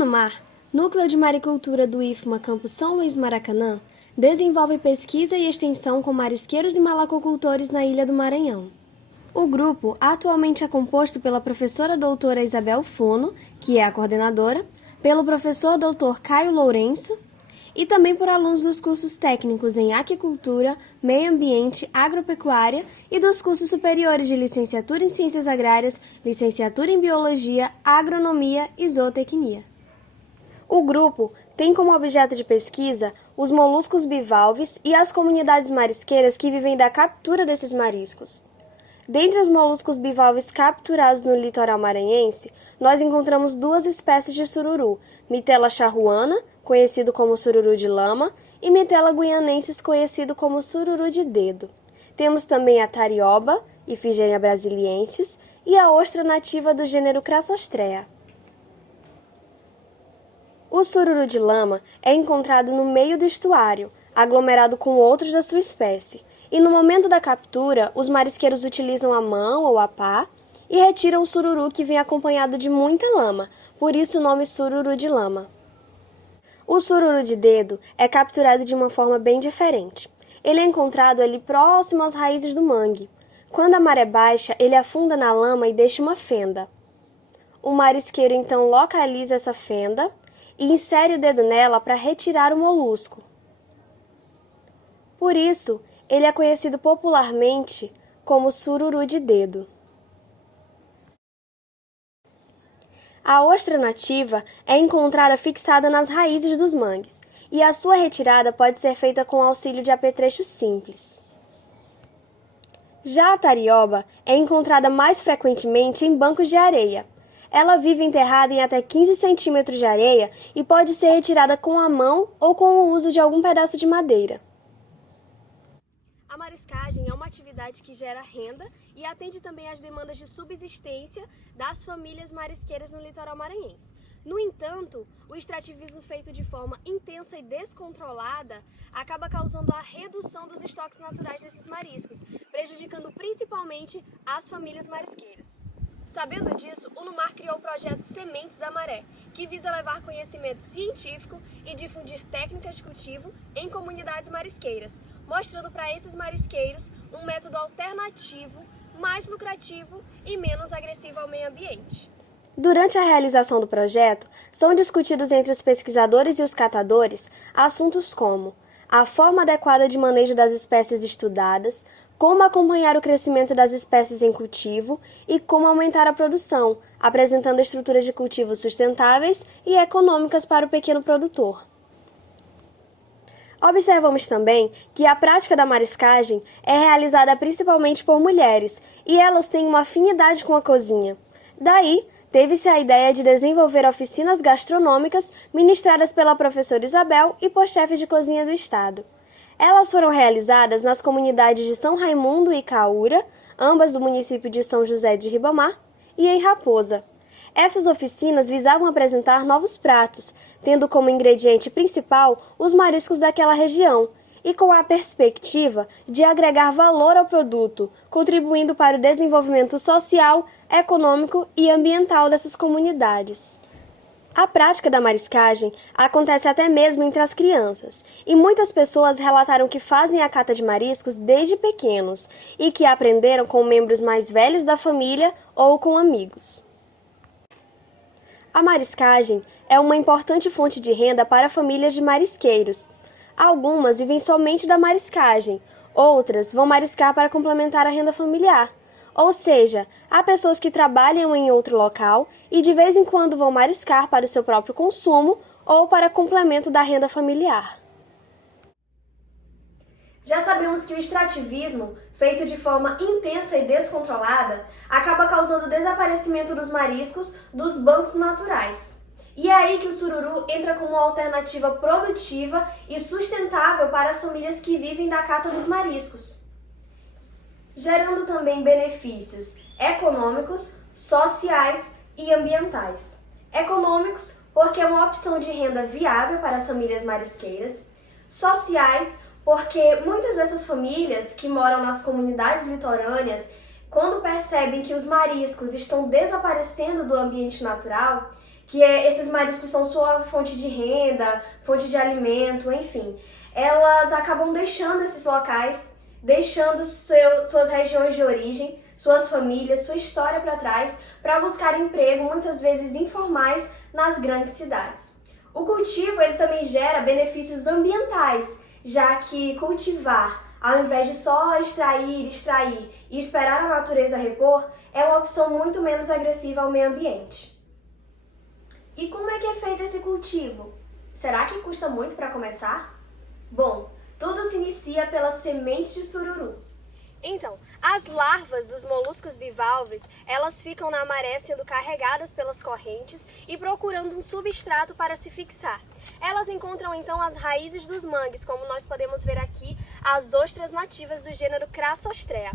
Unumar, Núcleo de Maricultura do IFMA Campus São Luís Maracanã, desenvolve pesquisa e extensão com marisqueiros e malacocultores na Ilha do Maranhão. O grupo atualmente é composto pela professora doutora Isabel Fono, que é a coordenadora, pelo professor doutor Caio Lourenço e também por alunos dos cursos técnicos em aquicultura, meio ambiente, agropecuária e dos cursos superiores de licenciatura em ciências agrárias, licenciatura em biologia, agronomia e zootecnia. O grupo tem como objeto de pesquisa os moluscos bivalves e as comunidades marisqueiras que vivem da captura desses mariscos. Dentre os moluscos bivalves capturados no litoral maranhense, nós encontramos duas espécies de sururu, Mitela charruana, conhecido como sururu de lama, e Mitela guianensis, conhecido como sururu de dedo. Temos também a tarioba, Ifigênia brasiliensis, e a ostra nativa do gênero Crassostrea. O sururu de lama é encontrado no meio do estuário, aglomerado com outros da sua espécie, e no momento da captura, os marisqueiros utilizam a mão ou a pá e retiram o sururu que vem acompanhado de muita lama, por isso o nome sururu de lama. O sururu de dedo é capturado de uma forma bem diferente. Ele é encontrado ali próximo às raízes do mangue. Quando a maré baixa, ele afunda na lama e deixa uma fenda. O marisqueiro então localiza essa fenda e insere o dedo nela para retirar o molusco. Por isso, ele é conhecido popularmente como sururu de dedo. A ostra nativa é encontrada fixada nas raízes dos mangues, e a sua retirada pode ser feita com auxílio de apetrechos simples. Já a tarioba é encontrada mais frequentemente em bancos de areia. Ela vive enterrada em até 15 centímetros de areia e pode ser retirada com a mão ou com o uso de algum pedaço de madeira. A mariscagem é uma atividade que gera renda e atende também às demandas de subsistência das famílias marisqueiras no litoral maranhense. No entanto, o extrativismo feito de forma intensa e descontrolada acaba causando a redução dos estoques naturais desses mariscos, prejudicando principalmente as famílias marisqueiras. Sabendo disso, o Unumar criou o projeto Sementes da Maré, que visa levar conhecimento científico e difundir técnicas de cultivo em comunidades marisqueiras, mostrando para esses marisqueiros um método alternativo, mais lucrativo e menos agressivo ao meio ambiente. Durante a realização do projeto, são discutidos entre os pesquisadores e os catadores assuntos como a forma adequada de manejo das espécies estudadas, como acompanhar o crescimento das espécies em cultivo e como aumentar a produção, apresentando estruturas de cultivo sustentáveis e econômicas para o pequeno produtor. Observamos também que a prática da mariscagem é realizada principalmente por mulheres e elas têm uma afinidade com a cozinha. Daí, teve-se a ideia de desenvolver oficinas gastronômicas ministradas pela professora Isabel e por chefes de cozinha do estado. Elas foram realizadas nas comunidades de São Raimundo e Caúra, ambas do município de São José de Ribamar, e em Raposa. Essas oficinas visavam apresentar novos pratos, tendo como ingrediente principal os mariscos daquela região, e com a perspectiva de agregar valor ao produto, contribuindo para o desenvolvimento social, econômico e ambiental dessas comunidades. A prática da mariscagem acontece até mesmo entre as crianças, e muitas pessoas relataram que fazem a cata de mariscos desde pequenos e que aprenderam com membros mais velhos da família ou com amigos. A mariscagem é uma importante fonte de renda para famílias de marisqueiros. Algumas vivem somente da mariscagem, outras vão mariscar para complementar a renda familiar. Ou seja, há pessoas que trabalham em outro local e de vez em quando vão mariscar para o seu próprio consumo ou para complemento da renda familiar. Já sabemos que o extrativismo, feito de forma intensa e descontrolada, acaba causando o desaparecimento dos mariscos dos bancos naturais. E é aí que o sururu entra como uma alternativa produtiva e sustentável para as famílias que vivem da cata dos mariscos, gerando também benefícios econômicos, sociais e ambientais. Econômicos, porque é uma opção de renda viável para as famílias marisqueiras. Sociais, porque muitas dessas famílias que moram nas comunidades litorâneas, quando percebem que os mariscos estão desaparecendo do ambiente natural, esses mariscos são sua fonte de renda, fonte de alimento, enfim. Elas acabam deixando esses locais, deixando suas regiões de origem, suas famílias, sua história para trás, para buscar emprego, muitas vezes informais, nas grandes cidades. O cultivo ele também gera benefícios ambientais, já que cultivar, ao invés de só extrair e esperar a natureza repor, é uma opção muito menos agressiva ao meio ambiente. E como é que é feito esse cultivo? Será que custa muito para começar? Bom, tudo se inicia pelas sementes de sururu. Então, as larvas dos moluscos bivalves, elas ficam na maré sendo carregadas pelas correntes e procurando um substrato para se fixar. Elas encontram então as raízes dos mangues, como nós podemos ver aqui, as ostras nativas do gênero Crassostrea.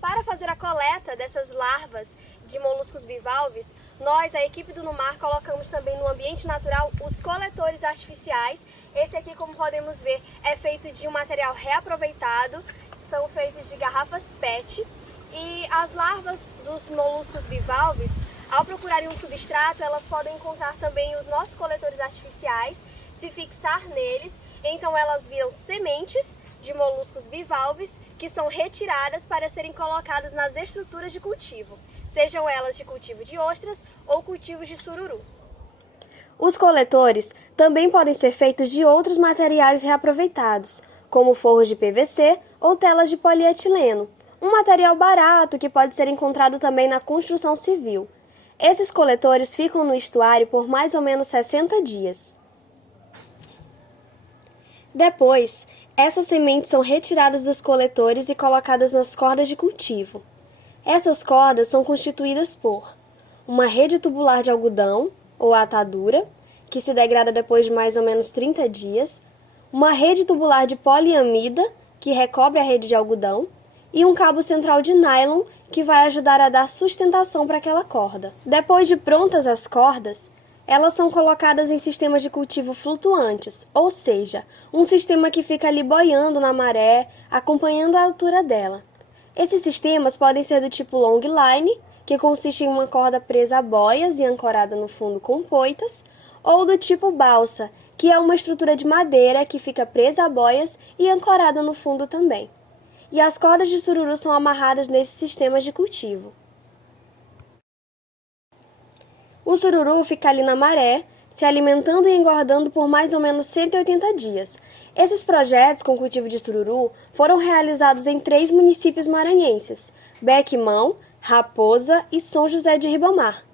Para fazer a coleta dessas larvas de moluscos bivalves, nós, a equipe do Numar, colocamos também no ambiente natural os coletores artificiais. Esse aqui, como podemos ver, é feito de um material reaproveitado, são feitos de garrafas PET, e as larvas dos moluscos bivalves, ao procurarem um substrato, elas podem encontrar também os nossos coletores artificiais, se fixar neles, então elas viram sementes de moluscos bivalves que são retiradas para serem colocadas nas estruturas de cultivo, sejam elas de cultivo de ostras ou cultivos de sururu. Os coletores também podem ser feitos de outros materiais reaproveitados, como forros de PVC ou telas de polietileno, um material barato que pode ser encontrado também na construção civil. Esses coletores ficam no estuário por mais ou menos 60 dias. Depois, essas sementes são retiradas dos coletores e colocadas nas cordas de cultivo. Essas cordas são constituídas por uma rede tubular de algodão, ou atadura, que se degrada depois de mais ou menos 30 dias, uma rede tubular de poliamida, que recobre a rede de algodão, e um cabo central de nylon, que vai ajudar a dar sustentação para aquela corda. Depois de prontas as cordas, elas são colocadas em sistemas de cultivo flutuantes, ou seja, um sistema que fica ali boiando na maré, acompanhando a altura dela. Esses sistemas podem ser do tipo long line, que consiste em uma corda presa a boias e ancorada no fundo com poitas, ou do tipo balsa, que é uma estrutura de madeira que fica presa a boias e ancorada no fundo também. E as cordas de sururu são amarradas nesses sistemas de cultivo. O sururu fica ali na maré, se alimentando e engordando por mais ou menos 180 dias. Esses projetos com cultivo de sururu foram realizados em 3 municípios maranhenses: Bequimão, Raposa e São José de Ribamar.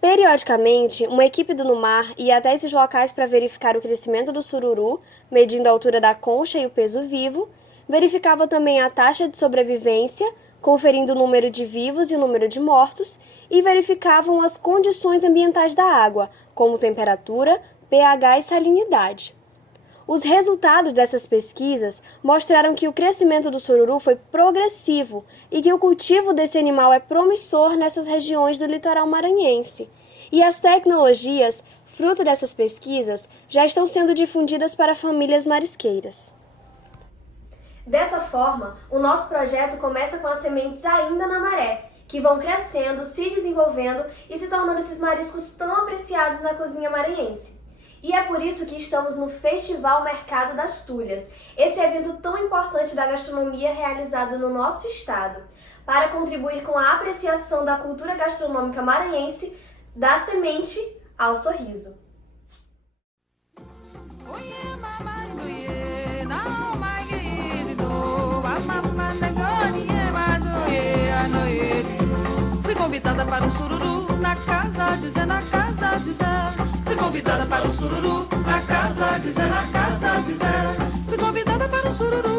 Periodicamente, uma equipe do Numar ia até esses locais para verificar o crescimento do sururu, medindo a altura da concha e o peso vivo, verificava também a taxa de sobrevivência, conferindo o número de vivos e o número de mortos, e verificavam as condições ambientais da água, como temperatura, pH e salinidade. Os resultados dessas pesquisas mostraram que o crescimento do sururu foi progressivo e que o cultivo desse animal é promissor nessas regiões do litoral maranhense. E as tecnologias, fruto dessas pesquisas, já estão sendo difundidas para famílias marisqueiras. Dessa forma, o nosso projeto começa com as sementes ainda na maré, que vão crescendo, se desenvolvendo e se tornando esses mariscos tão apreciados na cozinha maranhense. E é por isso que estamos no Festival Mercado das Tulhas, esse evento tão importante da gastronomia realizado no nosso estado, para contribuir com a apreciação da cultura gastronômica maranhense, da semente ao sorriso. Fui convidada para um sururu na casa de Zé, na casa de Zé. Fui convidada para um sururu na casa de Zé, na casa de Zé. Fui convidada para um sururu